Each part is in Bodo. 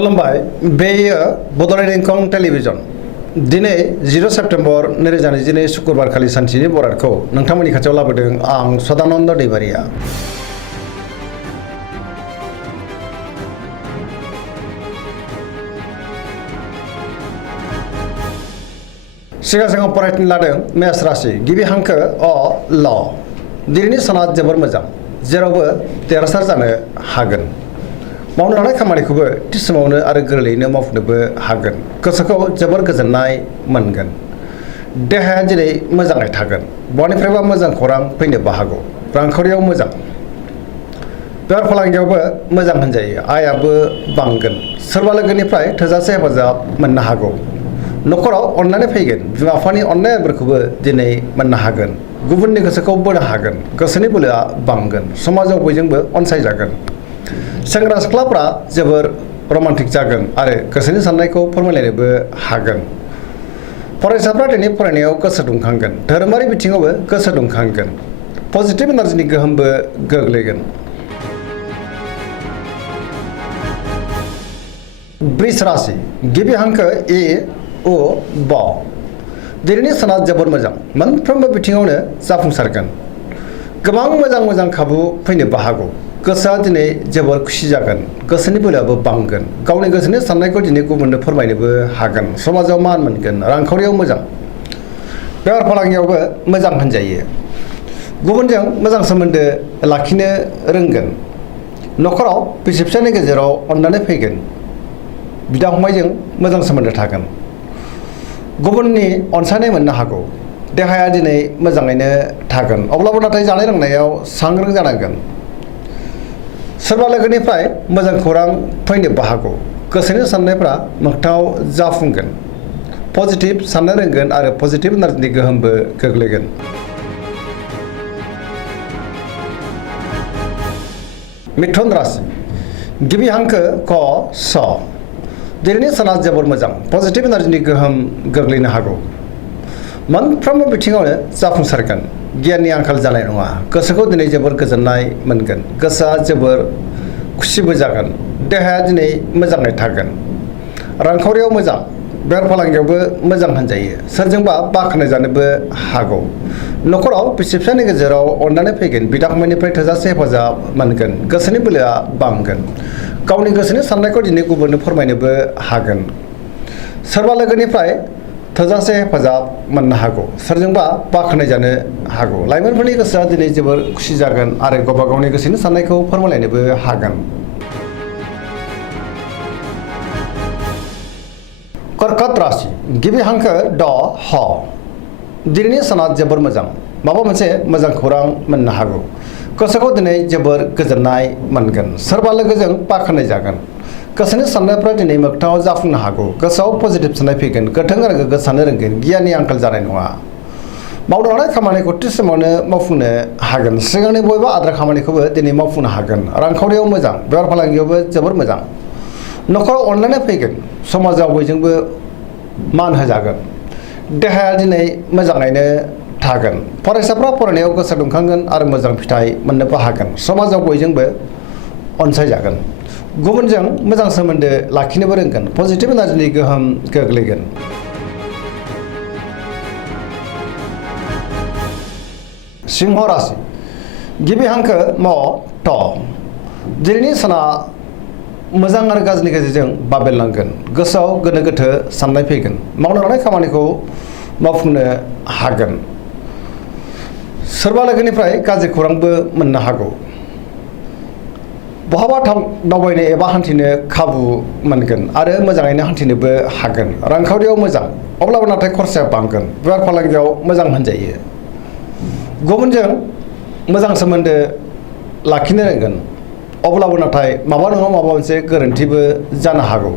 खुलुमबाय बेयो बड'लेण्ड इंखं टेलिभिजन दिनै 0 सेप्तेम्बर 2022 शुक्रबार खालि सानसेनि बरादखौ नोंथांमोननि खाथियाव लाबोदों आं सदानन्द दैबारिया। सिगां फरायनो लादों मेष राशि गिबि हांखो अ ल दिनैनि साना जोबोर मोजां जेरावबो देरहासार जानो हागोन। मावनो लानाय खामानिखौबो थि समावनो आरो गोरलैयैनो मावफुंनोबो हागोन। गोसोखौ जोबोर गोजोननाय मोनगोन। देहाया दिनै मोजाङै थागोन। बबेनिफ्रायबा मोजां खौरां फैनोबो हागौ। रांखावरियाव मोजां। बेफार फालांगियावबो मोजां होनजायो। आयाबो बांगोन। सोरबा लोगोनिफ्राय थोजासे हेफाजाब मोननो हागौ। न'खराव अननानै फैगोन। बिमा बिफानि अननाय बोरखौबो दिनै मोननो हागोन। गुबुननि गोसोखौ बोनो हागोन। गोसोनि बोलोआ बांगोन। समाजाव बयजोंबो अनसायजागोन। सेंग्रा सिख्लाफ्रा जोबोर रमान्टिक जागोन आरो गोसोनि साननायखौ फोरमायलायनोबो हागोन। फरायसाफ्रा दिनै फरायनायाव गोसो दुंखांगोन। धोरोमारि बिथिङावबो गोसो दुंखांगोन। पजिटिभ एनार्जिनि गोहोमबो गोग्लैगोन। वृष राशि गिबि हांखो ए ओ ब दिनैनि साना जोबोर मोजां। मोनफ्रोमबो बिथिङावनो जाफुंसारगोन। गोबां मोजां खाबु फैनोबो हागौ। गोसोआ दिनै जोबोर खुसि जागोन। गोसोनि बोलोआबो बांगोन। गावनि गोसोनि साननायखौ दिनै गुबुननो फोरमायनोबो हागोन। समाजाव मान मोनगोन। रांखावरियाव मोजां। बेफार फालांगियावबो मोजां होनजायो। गुबुनजों मोजां सोमोन्दो लाखिनो रोंगोन। न'खराव बिसि फिसायनि गेजेराव अननानै फैगोन। बिदा फंबायजों मोजां सोमोन्दो थागोन। गुबुननि अनसायनाय मोननो हागौ। देहाया दिनै मोजाङैनो थागोन। अब्लाबो नाथाय जानाय लोंनायाव सांग्रां जानांगोन। सोरबा लोगोनिफ्राय मोजां खौरां फैनोबो हागौ। गोसोनि साननायफ्रा मोगथाङाव जाफुंगोन। पजिटिभ साननो रोंगोन आरो पजिटिभ एनार्जिनि गोहोमबो गोग्लैगोन। मिथुन राशि गिबि हांखो क स दिनैनि साना जोबोर मोजां। पजिटिभ एनार्जिनि गोहोम गोग्लैनो हागौ। मोनफ्रोमबो बिथिङावनो जाफुंसारगोन। गियाननि आंखाल जानाय नङा। गोसोखौ दिनै जोबोर गोजोननाय मोनगोन। गोसोआ जोबोर खुसिबो जागोन। देहाया दिनै मोजाङै थागोन। रांखावरियाव मोजां। बेफार फालांगियावबो मोजां होनजायो। सोरजोंबा बाख्नाय जानोबो हागौ। न'खराव बिसि फिसायनि गेजेराव अननानै फैगोन। बिदा फंबायनिफ्राय थोजासे हेफाजाब मोनगोन। गोसोनि बोलोआ बांगोन। गावनि गोसोनि साननायखौ दिनै गुबुननो फोरमायनोबो हागोन। सोरबा लोगोनिफ्राय थोजासे हेफाजाब मोननो हागौ। सोरजोंबा बाख्नाय जानो हागौ। लाइमोनफोरनि गोसोआ दिनै जोबोर खुसि जागोन आरो गावबा गावनि गोसोनि साननायखौ फोरमायलायनोबो हागोन। कर्कट राशि गिबि हांखो ड ह दिनैनि साना जोबोर मोजां। माबा मोनसे मोजां खौरां मोननो हागौ। गोसोखौ दिनै जोबोर गोजोननाय मोनगोन। सोरबा लोगोजों बाख्नाय जागोन। गोसोनि साननायफ्रा दिनै मोगथाङाव जाफुंनो हागौ। गोसोआव पजिटिभ साननाय फैगोन। गोथों आरो गोग्गो साननो रोंगोन। गियाननि आंखाल जानाय नङा। मावनो लानाय खामानिखौ थि समावनो मावफुंनो हागोन। सिगांनि बबेबा आद्रा खामानिखौबो दिनै मावफुंनो हागोन। रांखावरियाव मोजां। बेफार फालांगियावबो जोबोर मोजां। न'खराव अनलायनाय फैगोन। समाजाव बयजोंबो मान होजागोन। देहाया दिनै मोजाङैनो थागोन। फरायसाफ्रा फरायनायाव गोसो दुंखांगोन आरो मोजां फिथाइ मोननोबो हागोन। समाजाव बयजोंबो अनसायजागोन। गुबुनजों मोजां सोमोन्दो लाखिनोबो रोंगोन। पजिटिभ एनार्जिनि गोहोम गोग्लैगोन। सिंह राशि गिबि हांखो म थ दिनैनि साना मोजां आरो गाज्रिनि गेजेरजों बाबेलनांगोन। गोसोआव गोनो गोथो साननाय फैगोन। मावनो लानाय खामानिखौ मावफुंनो हागोन। सोरबा लोगोनिफ्राय गाज्रि खौरांबो मोननो हागौ। बहाबा दावबायनो एबा हान्थिनो खाबु मोनगोन आरो मोजाङैनो हान्थिनोबो हागोन। रांखावरियाव मोजां। अब्लाबो नाथाय खरसाया बांगोन। बेफार फालांगियाव मोजां होनजायो। गुबुनजों मोजां सोमोन्दो लाखिनो रोंगोन। अब्लाबो नाथाय माबा नङा माबा मोनसे गोरोन्थिबो जानो हागौ।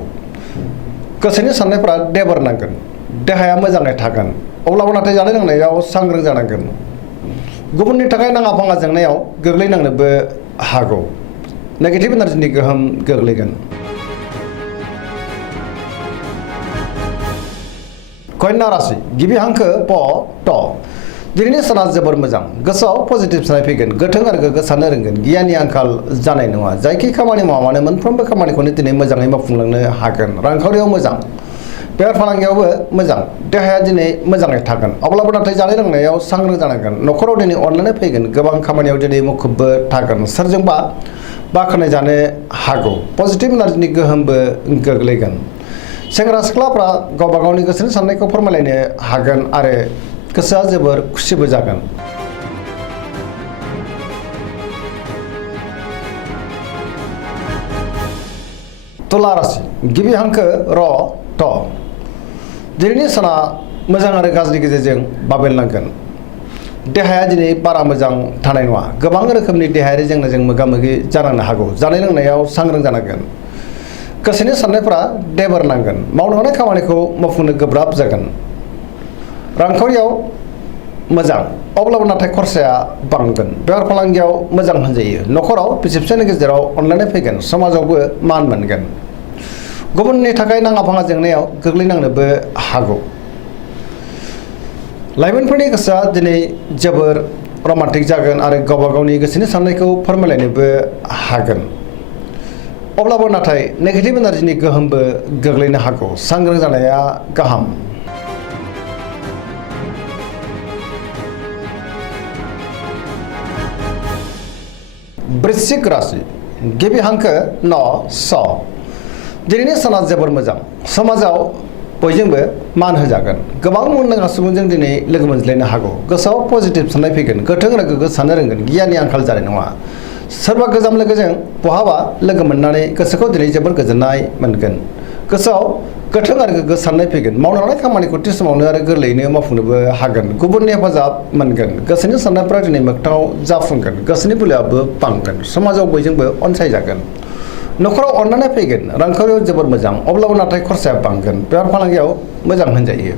गोसोनि साननायफ्रा देबार नांगोन। देहाया मोजाङै थागोन। अब्लाबो नाथाय जानाय लोंनायाव सांग्रां जानांगोन। गुबुननि थाखाय नाङा फाङा जेंनायाव गोग्लैनांनोबो हागौ। नेगेटिभ एनार्जिनि गोहोम गोग्लैगोन। कन्या राशि गिबि हांखो प ट दिनैनि साना जोबोर मोजां गोसोआव पजिटिभ साननाय फैगोन गोथों आरो गोग्गो साननो रोंगोन गियाननि आंखाल जानाय नङा जायखि खामानि मावा मानो मोनफ्रोमबो खामानिखौनो दिनै मोजाङै मावफुंलांनो हागोन रांखावरियाव मोजां बेफार फालांगियावबो मोजां देहाया दिनै मोजाङै थागोन अब्लाबो नाथाय जानाय लोंनायाव सांग्रां जानांगोन न'खराव दिनै अनलायनाय फैगोन गोबां खामानियाव दिनै मुखुबबो थागोन सोरजोंबा बाख्नाय जानो हागौ पजिटिभ एनार्जिनि गोहोमबो गोग्लैगोन सेंग्रा सिख्लाफ्रा गावबा गावनि गोसोनि साननायखौ फोरमायलायनो हागोन आरो गोसोआ जोबोर खुसिबो जागोन तुला राशि गिबि हांखो र ट दिनैनि साना मोजां आरो गाज्रि गेजेरजों बाबेलनांगोन देहाया दिनै बारा मोजां थानाय नङा गोबां रोखोमनि देहायारि जेंनाजों मोगा मोगि जानांनो हागौ जानाय लोंनायाव सांग्रां जानांगोन गोसोनि साननायफ्रा देबोर नांगोन मावनो हानाय खामानिखौ मावफुंनो गोब्राब जागोन रांखावरियाव मोजां अब्लाबो नाथाय खरसाया बांगोन बेफार फालांगियाव मोजां होनजायो न'खराव बिसि फिसायनि गेजेराव अनलायनाय फैगोन समाजावबो मान मोनगोन गुबुननि थाखाय नाङा फाङा जेंनायाव गोग्लैनांनोबो हागौ लाइमोनफोरनि गोसोआ दिनै जोबोर रमान्टिक जागोन आरो गावबा गावनि गोसोनि साननायखौ फोरमायलायनोबो हागोन अब्लाबो नाथाय नेगेटिभ एनार्जिनि गोहोमबो गोग्लैनो हागौ सांग्रां जानाया गाहाम वृश्चिक राशि गिबि हांखो न स दिनैनि साना जोबोर मोजां समाजाव बयजोंबो मान होजागोन गोबां मुंदांखा सुबुंजों दिनै लोगो मोनज्लायनो हागौ गोसोआव पजिटिभ साननाय फैगोन गोथों आरो गोग्गो साननो रोंगोन गियाननि आंखाल जानाय नङा सोरबा गोजाम लोगोजों बहाबा लोगो मोननानै गोसोखौ दिनै जोबोर गोजोननाय मोनगोन गोसोआव गोथों आरो गोग्गो साननाय फैगोन मावनो हानाय खामानिखौ थि समावनो आरो गोरलैयैनो मावफुंनोबो हागोन गुबुननि हेफाजाब मोनगोन गोसोनि साननायफ्रा दिनै मोगथाङाव जाफुंगोन गोसोनि बोलोआबो बांगोन समाजाव बयजोंबो अनसायजागोन न'खराव अननाय फैगोन रांखावरियाव जोबोर मोजां अब्लाबो नाथाय खरसाया बांगोन बेफार फालांगियाव मोजां होनजायो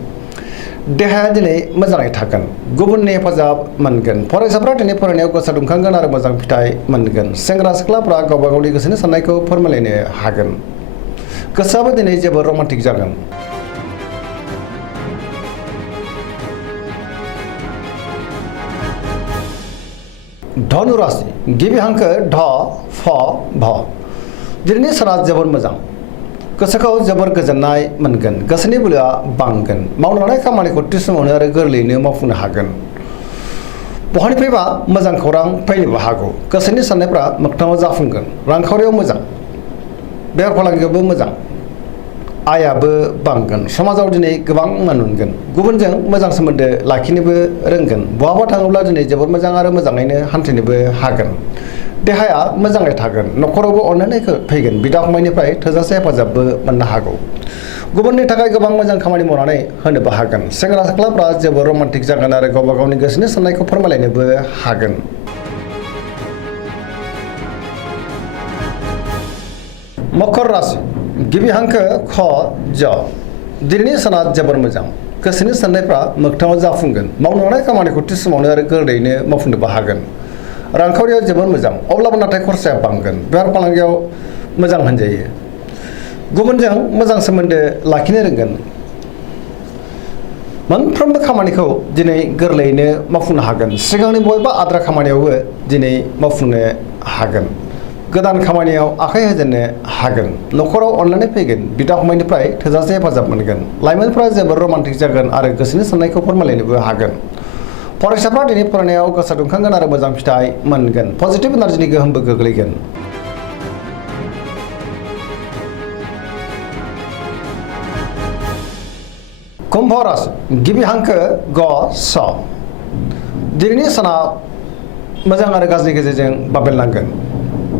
देहाया दिनै मोजाङै थागोन गुबुननि हेफाजाब मोनगोन फरायसाफ्रा दिनै फरायनायाव गोसो दुंखांगोन आरो मोजां फिथाइ मोनगोन सेंग्रा सिख्लाफ्रा गावबा गावनि गोसोनि साननायखौ फोरमायलायनो हागोन गोसोआबो दिनै जोबोर रमान्टिक जागोन धनु राशि गिबि हांखो ढ फ भ दिनैनि साना जोबोर मोजां गोसोखौ जोबोर गोजोननाय मोनगोन गोसोनि बोलोआ बांगोन मावनो हानाय खामानिखौ थि समावनो आरो गोरलैयैनो मावफुंनो हागोन बहानिफ्रायबा मोजां खौरां फैनोबो हागौ गोसोनि साननायफ्रा मोगथाङाव जाफुंगोन रांखावरियाव मोजां बेफार फालांगियावबो मोजां आयाबो बांगोन समाजाव दिनै गोबां मान मोनगोन गुबुनजों मोजां सोमोन्दो लाखिनोबो रोंगोन बहाबा थाङोब्ला दिनै जोबोर मोजां आरो मोजाङैनो हान्थिनोबो हागोन देहाया मोजाङै थागोन न'खरावबो अननाय फैगोन बिदा फंबायनिफ्राय थोजासे हेफाजाबबो मोननो हागौ गुबुननि थाखाय गोबां मोजां खामानि मावनानै होनोबो हागोन सेंग्रा सिख्लाफ्रा जोबोर रमान्टिक जागोन आरो गावबा गावनि गोसोनि साननायखौ फोरमायलायनोबो हागोन मकर राशि गिबि हांखो ख ज दिनैनि साना जोबोर मोजां गोसोनि साननायफ्रा मोगथाङाव जाफुंगोन मावनो हानाय खामानिखौ थि समावनो आरो गोरलैयैनो मावफुंनोबो हागोन रांखावरियाव जोबोर मोजां अब्लाबो नाथाय खरसाया बांगोन बेफार फालांगियाव मोजां होनजायो गुबुनजों मोजां सोमोन्दो लाखिनो रोंगोन मोनफ्रोमबो खामानिखौ दिनै गोरलैयैनो मावफुंनो हागोन सिगांनि बबेबा आद्रा खामानियावबो दिनै मावफुंनो हागोन गोदान खामानियाव आखाइ होजेननो हागोन न'खराव अनलायनाय फैगोन बिदा फंबायनिफ्राय थोजासे हेफाजाब मोनगोन लाइमोनफ्रा जोबोर रमान्टिक जागोन आरो गोसोनि साननायखौ फोरमायलायनोबो हागोन फरायसाफ्रा दिनै फरायनायाव गोसो दुंखांगोन आरो मोजां फिथाइ मोनगोन पजिटिभ एनार्जिनि गोहोमबो गोग्लैगोन कुम्भ राशि गिबि हांखो ग स दिनैनि साना मोजां आरो गाज्रि गेजेरजों बाबेलनांगोन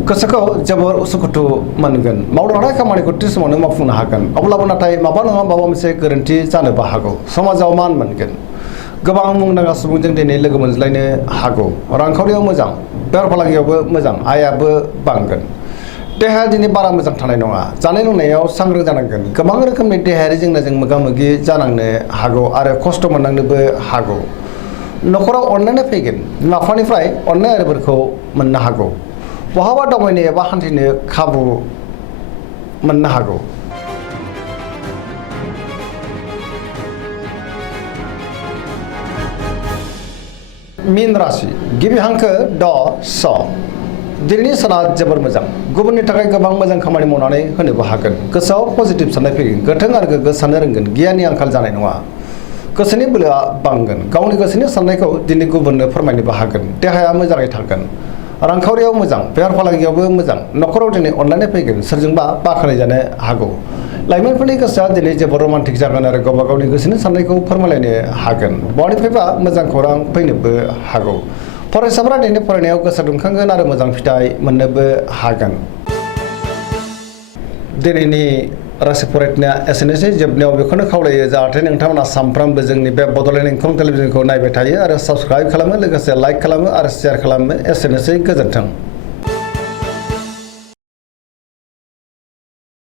गोसोखौ जोबोर उसुखुथु मोनगोन मावनो हानाय खामानिखौ थि समावनो मावफुंनो हागोन अब्लाबो नाथाय माबा नङा माबा मोनसे गोरोन्थि जानोबो हागौ समाजाव मान मोनगोन गोबां मुंदांखा सुबुंजों दिनै लोगो मोनज्लायनो हागौ रांखावरियाव मोजां बेफार फालांगियावबो मोजां आयाबो बांगोन देहाया दिनै बारा मोजां थानाय नङा जानाय लोंनायाव सांग्रां जानांगोन गोबां रोखोमनि देहायारि जेंनाजों मोगा मोगि जानांनो हागौ आरो खस्थ' मोननांनोबो हागौ न'खराव अननाय फैगोन बिमा बिफानिफ्राय अननाय आरो बोरखौ मोननो हागौ बहाबा दावबायनो एबा हान्थिनो खाबु मोननो हागौ मीन राशि गिबि हांखो ड स दिनैनि साना जोबोर मोजां गुबुननि थाखाय गोबां मोजां खामानि मावनानै होनोबो हागोन गोसोआव पजिटिभ साननाय फैगोन गोथों आरो गोग्गो साननो रोंगोन गियाननि आंखाल जानाय नङा गोसोनि बोलोआ बांगोन गावनि गोसोनि साननायखौ दिनै गुबुननो फोरमायनोबो हागोन देहाया मोजाङै थागोन रांखावरियाव मोजां बेफार फालांगियावबो मोजां न'खराव दिनै अनलायनाय फैगोन सोरजोंबा बाख्नाय जानो हागौ लाइमोनफोरनि गोसोआ दिनै जोबोर रमान्टिक जागोन आरो गावबा गावनि गोसोनि साननायखौ फोरमायलायनो हागोन बहानिफ्रायबा मोजां खौरां फैनोबो हागौ फरायसाफोरा दिनै फरायनायाव गोसो दुंखांगोन आरो मोजां फिथाइ मोननोबो हागोन दिनैनि राशि फरायनाया एसेनोसै जोबनायाव बेखौनो खावलायो जाहाथे नोंथांमोना सानफ्रामबो जोंनि बे बड'लेण्ड इंखं टेलिभिजनखौ नायबाय थायो आरो साबस्क्राइब खालामो लोगोसे लाइक खालामो आरो शेयार खालामो एसेनोसै गोजोन्थों।